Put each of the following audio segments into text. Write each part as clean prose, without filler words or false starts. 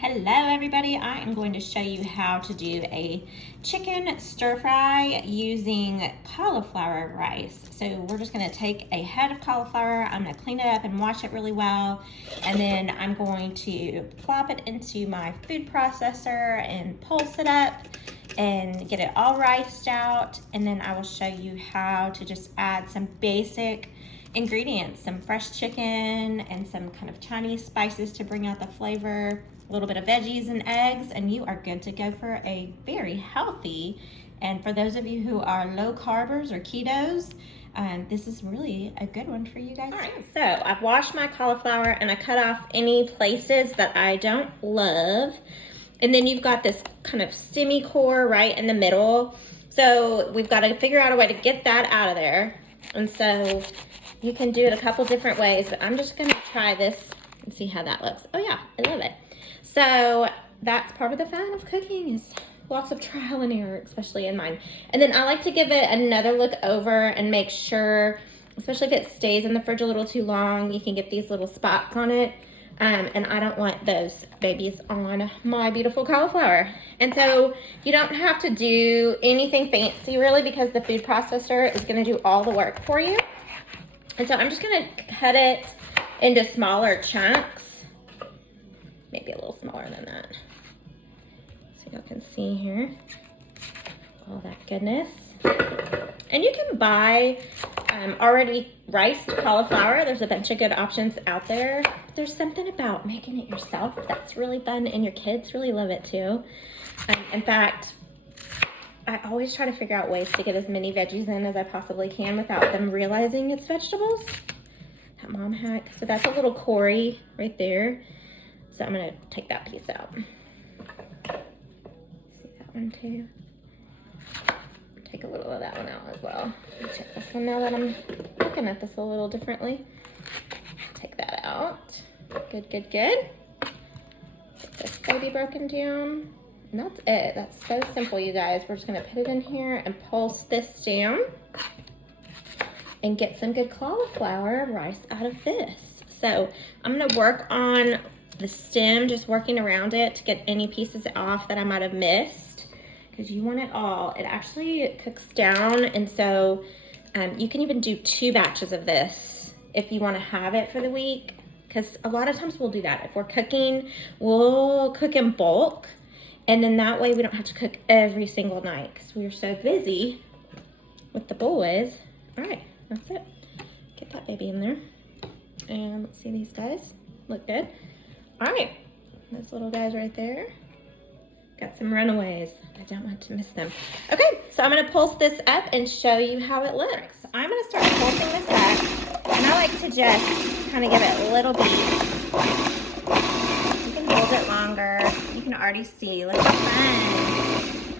Hello everybody, I am going to show you how to do a chicken stir fry using cauliflower rice. So we're just going to take a head of cauliflower, I'm going to clean it up and wash it really well, and then I'm going to plop it into my food processor and pulse it up and get it all riced out, and then I will show you how to just add some basic ingredients, some fresh chicken and some kind of Chinese spices to bring out the flavor, a little bit of veggies and eggs, and you are good to go for a very healthy, and for those of you who are low carbers or ketos, this is really a good one for you guys. All right, so I've washed my cauliflower and I cut off any places that I don't love. And then you've got this kind of stemmy core right in the middle. So we've got to figure out a way to get that out of there. And so you can do it a couple different ways, but I'm just gonna try this and see how that looks. Oh yeah, I love it. So that's part of the fun of cooking, is lots of trial and error, especially in mine. And then I like to give it another look over and make sure, especially if it stays in the fridge a little too long, you can get these little spots on it. And I don't want those babies on my beautiful cauliflower. And so you don't have to do anything fancy really, because the food processor is gonna do all the work for you. And so I'm just gonna cut it into smaller chunks, maybe a little smaller than that. So y'all can see here, all that goodness. And you can buy already riced cauliflower. There's a bunch of good options out there. There's something about making it yourself that's really fun, and your kids really love it too. In fact, I always try to figure out ways to get as many veggies in as I possibly can without them realizing it's vegetables. That mom hack. So that's a little Cory right there. So I'm gonna take that piece out. See that one too? Take a little of that one out as well. Check this one now that I'm looking at this a little differently. Take that out. Good, good, good. Get this baby broken down. And that's it. That's so simple, you guys. We're just gonna put it in here and pulse this down and get some good cauliflower rice out of this. So I'm gonna work on the stem, just working around it to get any pieces off that I might have missed, because you want it all. It actually cooks down, and so you can even do 2 batches of this if you want to have it for the week, because a lot of times we'll do that. If we're cooking, we'll cook in bulk, and then that way we don't have to cook every single night because we are so busy with the boys. All right, that's it. Get that baby in there. And let's see, these guys look good. All right, those little guys right there. Got some runaways. I don't want to miss them. Okay, so I'm gonna pulse this up and show you how it looks. I'm gonna start pulsing this up, and I like to just kind of give it little beats. You can hold it longer. You can already see, look how fun.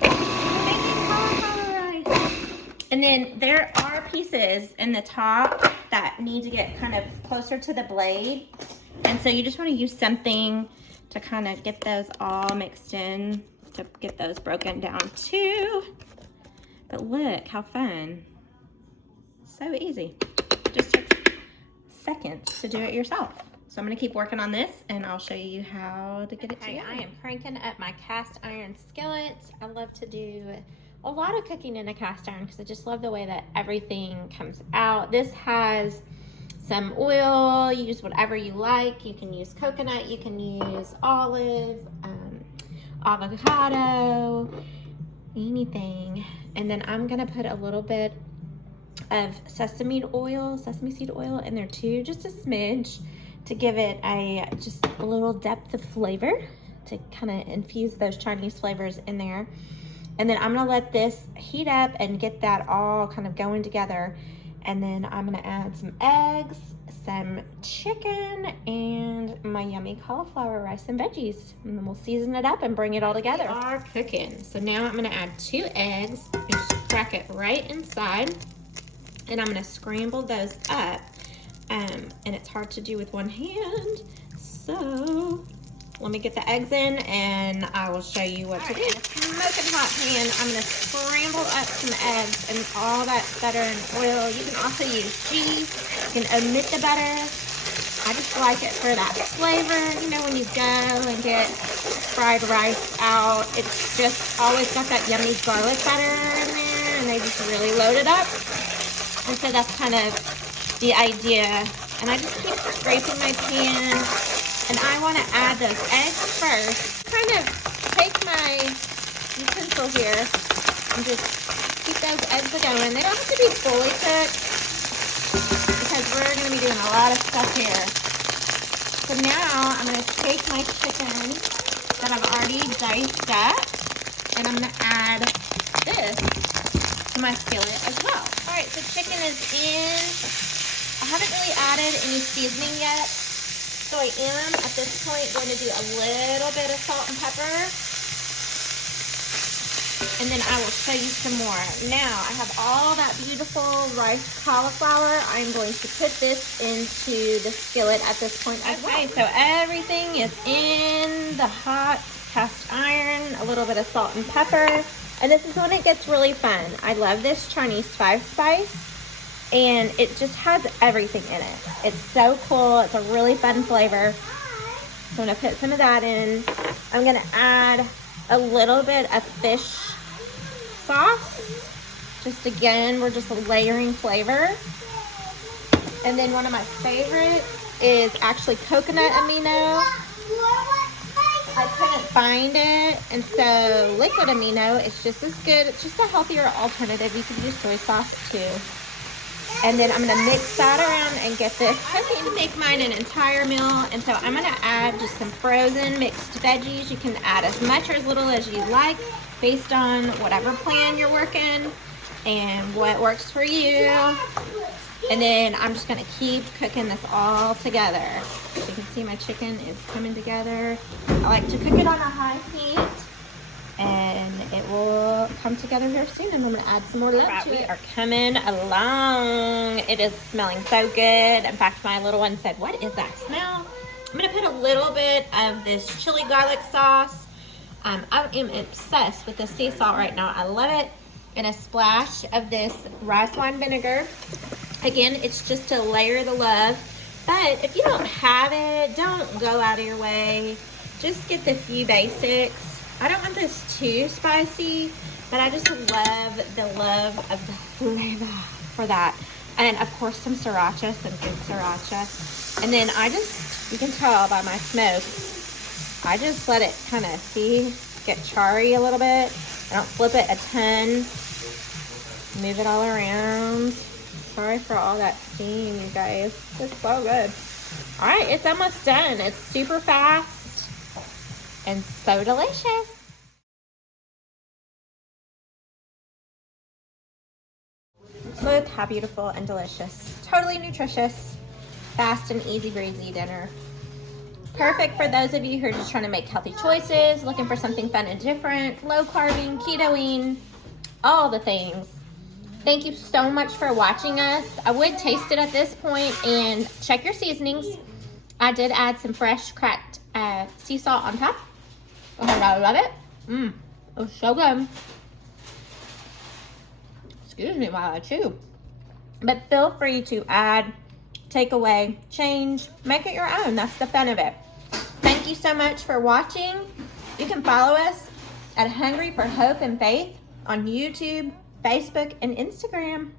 We're making cauliflower rice. And then there are pieces in the top that need to get kind of closer to the blade. And so you just wanna use something to kind of get those all mixed in, to get those broken down too. But look how fun. So easy. Just takes seconds to do it yourself. So I'm gonna keep working on this and I'll show you how to get it together. I am cranking up my cast iron skillet. I love to do a lot of cooking in a cast iron because I just love the way that everything comes out. This has some oil. You use whatever you like. You can use coconut, you can use olive, avocado, anything. And then I'm gonna put a little bit of sesame seed oil in there too, just a smidge, to give it just a little depth of flavor, to kind of infuse those Chinese flavors in there. And then I'm gonna let this heat up and get that all kind of going together. And then I'm gonna add some eggs, some chicken, and my yummy cauliflower rice and veggies. And then we'll season it up and bring it all together. We are cooking. So now I'm gonna add 2 eggs and just crack it right inside. And I'm gonna scramble those up. And it's hard to do with one hand. So let me get the eggs in and I will show you what to do. In a smoking hot pan, I'm gonna scramble up some eggs and all that butter and oil. You can also use cheese. You can omit the butter. I just like it for that flavor. You know, when you go and get fried rice out, it's just always got that yummy garlic butter in there, and they just really load it up. And so that's kind of the idea. And I just keep scraping my pan, and I want to add those eggs first. Kind of take my utensil here and just keep those eggs going. They don't have to be fully cooked, because we're going to be doing a lot of stuff here. So now I'm going to take my chicken that I've already diced up, and I'm going to add this to my skillet as well. All right, so chicken is in. I haven't really added any seasoning yet, so I am at this point going to do a little bit of salt and pepper, and then I will show you some more. Now I have all that beautiful rice cauliflower. I'm going to put this into the skillet at this point as well. Okay, so everything is in the hot cast iron, a little bit of salt and pepper, and this is when it gets really fun. I love this Chinese 5-spice, and it just has everything in it. It's so cool. It's a really fun flavor. So I'm gonna put some of that in. I'm gonna add a little bit of fish sauce. Just again, we're just layering flavor. And then one of my favorites is actually coconut amino. I couldn't find it, and so liquid amino is just as good. It's just a healthier alternative. You can use soy sauce too. And then I'm gonna mix that around and get this cooking. To make mine an entire meal, and so I'm gonna add just some frozen mixed veggies. You can add as much or as little as you like, based on whatever plan you're working and what works for you. And then I'm just gonna keep cooking this all together. So you can see my chicken is coming together. I like to cook it on a high heat, and it will come together here soon, and I'm gonna add some more love to it. We are coming along. It is smelling so good. In fact, my little one said, "What is that smell?" I'm gonna put a little bit of this chili garlic sauce. I am obsessed with the sea salt right now. I love it. And a splash of this rice wine vinegar. Again, it's just to layer the love. But if you don't have it, don't go out of your way. Just get the few basics. I don't want this too spicy, but I just love the flavor for that. And of course, some sriracha, some good sriracha. And then you can tell by my smoke, I just let it kind of get charry a little bit. I don't flip it a ton. Move it all around. Sorry for all that steam, you guys. It's so good. All right, it's almost done. It's super fast and so delicious. Look how beautiful and delicious. Totally nutritious, fast and easy breezy dinner. Perfect for those of you who are just trying to make healthy choices, looking for something fun and different, low carbing, ketoing, all the things. Thank you so much for watching us. I would taste it at this point and check your seasonings. I did add some fresh cracked sea salt on top. Oh, I love it. It was so good. Excuse me while I chew. But feel free to add, take away, change, make it your own. That's the fun of it. Thank you so much for watching. You can follow us at Hungry for Hope and Faith on YouTube, Facebook, and Instagram.